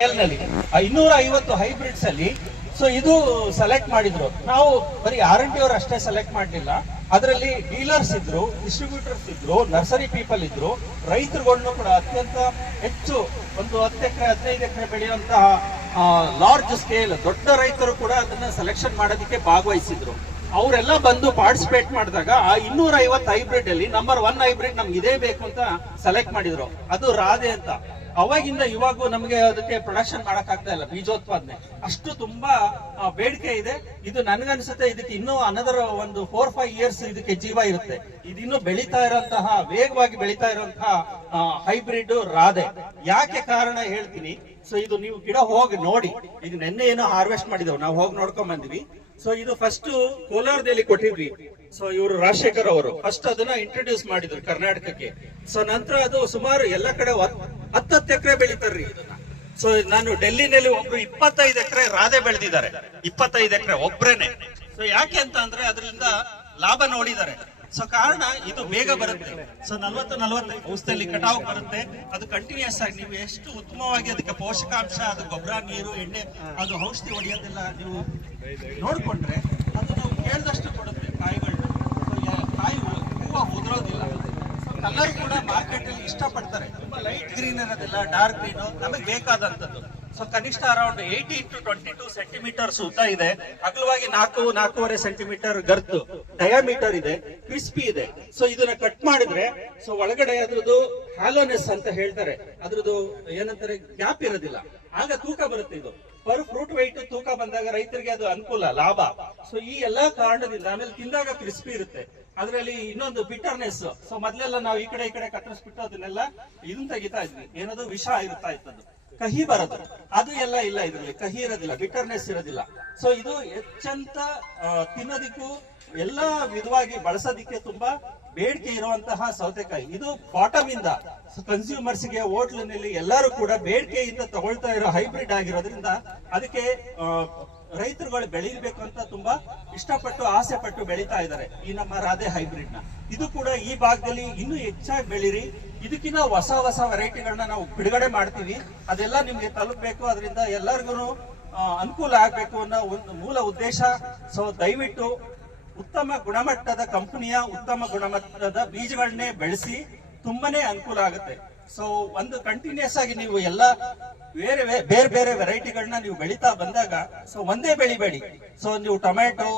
ನಲ್ಲಿ 250 ಹೈಬ್ರಿಡ್ಸ್ ಅಲ್ಲಿ ಇದು ಸೆಲೆಕ್ಟ್ ಮಾಡಿದ್ರು. ನಾವು ಬರೀ R&D ಅವರು ಅಷ್ಟೇ ಸೆಲೆಕ್ಟ್ ಮಾಡಲಿಲ್ಲ, ಅದರಲ್ಲಿ ಡೀಲರ್ಸ್ ಇದ್ರು, ಡಿಸ್ಟ್ರಿಬ್ಯೂಟರ್ಸ್ ಇದ್ರು, ನರ್ಸರಿ ಪೀಪಲ್ ಇದ್ರು, ರೈತರುಗಳನ್ನು ಕೂಡ ಅತ್ಯಂತ ಹೆಚ್ಚು ಒಂದು 10 ಎಕರೆ 15 ಎಕರೆ ಬೆಳೆಯುವಂತಹ ಲಾರ್ಜ್ ಸ್ಕೇಲ್ ದೊಡ್ಡ ರೈತರು ಕೂಡ ಅದನ್ನ ಸೆಲೆಕ್ಷನ್ ಮಾಡೋದಕ್ಕೆ ಭಾಗವಹಿಸಿದ್ರು. ಅವರೆಲ್ಲ ಬಂದು ಪಾರ್ಟಿಸಿಪೇಟ್ ಮಾಡಿದಾಗ ಆ 250 ಹೈಬ್ರಿಡ್ ಅಲ್ಲಿ ನಂಬರ್ 1 ಹೈಬ್ರಿಡ್ ನಮ್ಗೆ ಇದೇ ಬೇಕು ಅಂತ ಸೆಲೆಕ್ಟ್ ಮಾಡಿದ್ರು. ಅದು ರಾಧೆ ಅಂತ. ಅವಾಗಿಂದ ಇವಾಗೂ ನಮಗೆ ಅದಕ್ಕೆ ಪ್ರೊಡಕ್ಷನ್ ಮಾಡಕ್ ಆಗ್ತಾ ಇಲ್ಲ, ಬೀಜೋತ್ಪಾದನೆ ಅಷ್ಟು ತುಂಬಾ ಬೇಡಿಕೆ ಇದೆ. ಇದು ನನ್ಗನ್ಸುತ್ತೆ ಇದಕ್ಕೆ ಇನ್ನೂ ಅನದರ್ ಒಂದು 4-5 ಇಯರ್ಸ್ ಇದಕ್ಕೆ ಜೀವ ಇರುತ್ತೆ. ಇದಿನ್ನೂ ಬೆಳೀತಾ ಇರುವಂತಹ, ವೇಗವಾಗಿ ಬೆಳೀತಾ ಇರುವಂತಹ ಹೈಬ್ರಿಡ್ ರಾಧೆ. ಯಾಕೆ ಕಾರಣ ಹೇಳ್ತೀನಿ. ಇದು ನೀವು ಗಿಡ ಹೋಗಿ ನೋಡಿ. ಈಗ ನಿನ್ನೆ ಏನೋ ಹಾರ್ವೆಸ್ಟ್ ಮಾಡಿದೆವು, ನಾವು ಹೋಗಿ ನೋಡ್ಕೊಂಡ್ ಬಂದ್ವಿ. ಇದು ಫಸ್ಟ್ ಕೋಲಾರದಲ್ಲಿ ಕೊಟ್ಟಿದ್ವಿ. ಇವರು ರಾಜಶೇಖರ್ ಅವರು ಫಸ್ಟ್ ಅದನ್ನ ಇಂಟ್ರೊಡ್ಯೂಸ್ ಮಾಡಿದ್ರು ಕರ್ನಾಟಕಕ್ಕೆ. ನಂತರ ಅದು ಸುಮಾರು ಎಲ್ಲ ಕಡೆ 10 ಎಕರೆ ಬೆಳೀತಾರ್ರಿ ಇದನ್ನ. ನಾನು ಡೆಲ್ಲಿನಲ್ಲಿ ಒಬ್ರು 25 ಎಕರೆ ರಾಧೆ ಬೆಳೆದಿದ್ದಾರೆ, 25 ಎಕರೆ ಒಬ್ರೇನೆ. ಯಾಕೆ ಅಂತ ಅಂದ್ರೆ ಅದರಿಂದ ಲಾಭ ನೋಡಿದ್ದಾರೆ. ಕಾರಣ ಇದು ಬೇಗ ಬರುತ್ತೆ. 40-45 ದಿವಸದಲ್ಲಿ ಕಟಾವು ಬರುತ್ತೆ. ಅದು ಕಂಟಿನ್ಯೂಸ್ ಆಗಿ ನೀವು ಎಷ್ಟು ಉತ್ತಮವಾಗಿ ಅದಕ್ಕೆ ಪೋಷಕಾಂಶ, ಅದು ಗೊಬ್ಬರ, ನೀರು, ಎಣ್ಣೆ, ಅದು ಔಷಧಿ ಹೊಡೆಯೋದೆಲ್ಲ ನೀವು ನೋಡ್ಕೊಂಡ್ರೆ ಅದು ನಾವು ಕೇಳಿದಷ್ಟು ಕೊಡುತ್ತೆ ಕಾಯಿಗಳು. ಕಾಯಿ ಹೂವು ಉದುರೋದಿಲ್ಲ. ಕಲರ್ ಕೂಡ ಮಾರ್ಕೆಟ್ ಅಲ್ಲಿ ಇಷ್ಟಪಡ್ತಾರೆ. ತುಂಬಾ ಲೈಟ್ ಗ್ರೀನ್ ಇರೋದಿಲ್ಲ, ಡಾರ್ಕ್ ಗ್ರೀನ್ ನಮಗೆ ಬೇಕಾದಂತದ್ದು. ಕನಿಷ್ಠ ಅರೌಂಡ್ 80 to 22 ಸೆಂಟಿಮೀಟರ್ಸ್ ಉದ್ದ ಇದೆ. ಅಗಲವಾಗಿ 4-4.5 ಸೆಂಟಿಮೀಟರ್ ಗರ್ತು ಡಯಾಮೀಟರ್ ಇದೆ. ಕ್ರಿಸ್ಪಿ ಇದೆ. ಇದನ್ನ ಕಟ್ ಮಾಡಿದ್ರೆ ಒಳಗಡೆ ಅದ್ರದ್ದು ಹ್ಯಾಲೋನೆಸ್ ಅಂತ ಹೇಳ್ತಾರೆ, ಅದ್ರದ್ದು ಏನಂತಾರೆ, ಗ್ಯಾಪ್ ಇರೋದಿಲ್ಲ. ಆಗ ತೂಕ ಬರುತ್ತೆ. ಇದು ಪರ್ ಫ್ರೂಟ್ ವೈಟ್ ತೂಕ ಬಂದಾಗ ರೈತರಿಗೆ ಅದು ಅನುಕೂಲ, ಲಾಭ. ಈ ಎಲ್ಲಾ ಕಾರಣದಿಂದ ಆಮೇಲೆ ತಿಂದಾಗ ಕ್ರಿಸ್ಪಿ ಇರುತ್ತೆ. ಅದರಲ್ಲಿ ಇನ್ನೊಂದು ಬಿಟರ್ನೆಸ್. ಮೊದ್ಲೆಲ್ಲ ನಾವು ಈ ಕಡೆ ಕತ್ತರಿಸ್ಬಿಟ್ಟು ಅದನ್ನೆಲ್ಲ ಇದನ್ನ ತೆಗಿತಾ ಇದ್ವಿ, ಏನದು ವಿಷ ಇರುತ್ತಾ ಇತ್ತದು, ಕಹಿ ಬರೋದು. ಅದು ಎಲ್ಲ ಇಲ್ಲ, ಇದರಲ್ಲಿ ಕಹಿ ಇರೋದಿಲ್ಲ, ಬಿಟರ್ನೆಸ್ ಇರೋದಿಲ್ಲ. ಇದು ಹೆಚ್ಚಂತ ತಿನ್ನೋದಿಕ್ಕೂ ಎಲ್ಲಾ ವಿಧವಾಗಿ ಬಳಸೋದಿಕ್ಕೆ ತುಂಬಾ ಬೇಡಿಕೆ ಇರುವಂತಹ ಸೌತೆಕಾಯಿ. ಇದು ಬಾಟಮ್ ಇಂದ ಕನ್ಸ್ಯೂಮರ್ಸ್ ಗೆ, ಹೋಟ್ಲಿನಲ್ಲಿ ಎಲ್ಲರೂ ಕೂಡ ಬೇಡಿಕೆಯಿಂದ ತಗೊಳ್ತಾ ಇರೋ ಹೈಬ್ರಿಡ್ ಆಗಿರೋದ್ರಿಂದ ಅದಕ್ಕೆ ರೈತರುಗಳು ಬೆಳೀಬೇಕು ಅಂತ ತುಂಬಾ ಇಷ್ಟಪಟ್ಟು, ಆಸೆ ಪಟ್ಟು ಬೆಳೀತಾ ಇದ್ದಾರೆ ಈ ನಮ್ಮ ರಾಧೆ ಹೈಬ್ರಿಡ್ ನ. ಇದು ಕೂಡ ಈ ಭಾಗದಲ್ಲಿ ಇನ್ನೂ ಹೆಚ್ಚಾಗಿ ಬೆಳೀರಿ. ಇದಕ್ಕಿಂತ ಹೊಸ ವೆರೈಟಿಗಳನ್ನ ನಾವು ಬಿಡುಗಡೆ ಮಾಡ್ತೀವಿ. ಅದೆಲ್ಲ ನಿಮ್ಗೆ ತಲುಪಬೇಕು, ಅದರಿಂದ ಎಲ್ಲರಿಗೂ ಅನುಕೂಲ ಆಗ್ಬೇಕು ಅನ್ನೋ ಒಂದು ಮೂಲ ಉದ್ದೇಶ. ದಯವಿಟ್ಟು ಉತ್ತಮ ಗುಣಮಟ್ಟದ ಕಂಪನಿಯ ಉತ್ತಮ ಗುಣಮಟ್ಟದ ಬೀಜಗಳನ್ನೇ ಬೆಳೆಸಿ, ತುಂಬಾನೇ ಅನುಕೂಲ ಆಗುತ್ತೆ. ಒಂದು ಕಂಟಿನ್ಯೂಸ್ ಆಗಿ ನೀವು ಎಲ್ಲ ಬೇರೆ ಬೇರೆ ವೆರೈಟಿಗಳನ್ನ ನೀವು ಬೆಳೀತಾ ಬಂದಾಗ ಒಂದೇ ಬೆಳಿಬೇಡಿ. ನೀವು ಟೊಮ್ಯಾಟೊ,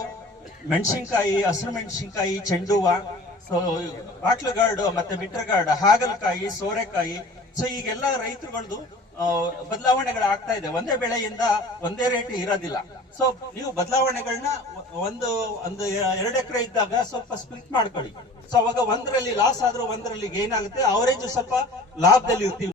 ಮೆಣಸಿನ್ಕಾಯಿ, ಹಸಿರು ಮೆಣಸಿನ್ಕಾಯಿ, ಚೆಂಡು ಹೂವ, ಬಾಟ್ಲು ಗಾರ್ಡ್, ಮತ್ತೆ ಬಿಟ್ರಗಾರ್ಡ್, ಹಾಗಲಕಾಯಿ, ಸೋರೆಕಾಯಿ. ಈಗೆಲ್ಲ ರೈತರುಗಳದ್ದು ಬದಲಾವಣೆಗಳಾಗ್ತಾ ಇದೆ. ಒಂದೇ ಬೆಳೆಯಿಂದ ಒಂದೇ ರೇಟ್ ಇರೋದಿಲ್ಲ. ನೀವು ಬದಲಾವಣೆಗಳನ್ನ ಒಂದು 2 ಎಕರೆ ಇದ್ದಾಗ ಸ್ವಲ್ಪ ಸ್ಪ್ಲಿಟ್ ಮಾಡ್ಕೊಳ್ಳಿ. ಅವಾಗ ಒಂದರಲ್ಲಿ ಲಾಸ್ ಆದ್ರೂ ಒಂದರಲ್ಲಿ ಗೇನ್ ಆಗುತ್ತೆ. ಅವರೇಜ್ ಸ್ವಲ್ಪ ಲಾಭದಲ್ಲಿ ಇರ್ತೀವಿ.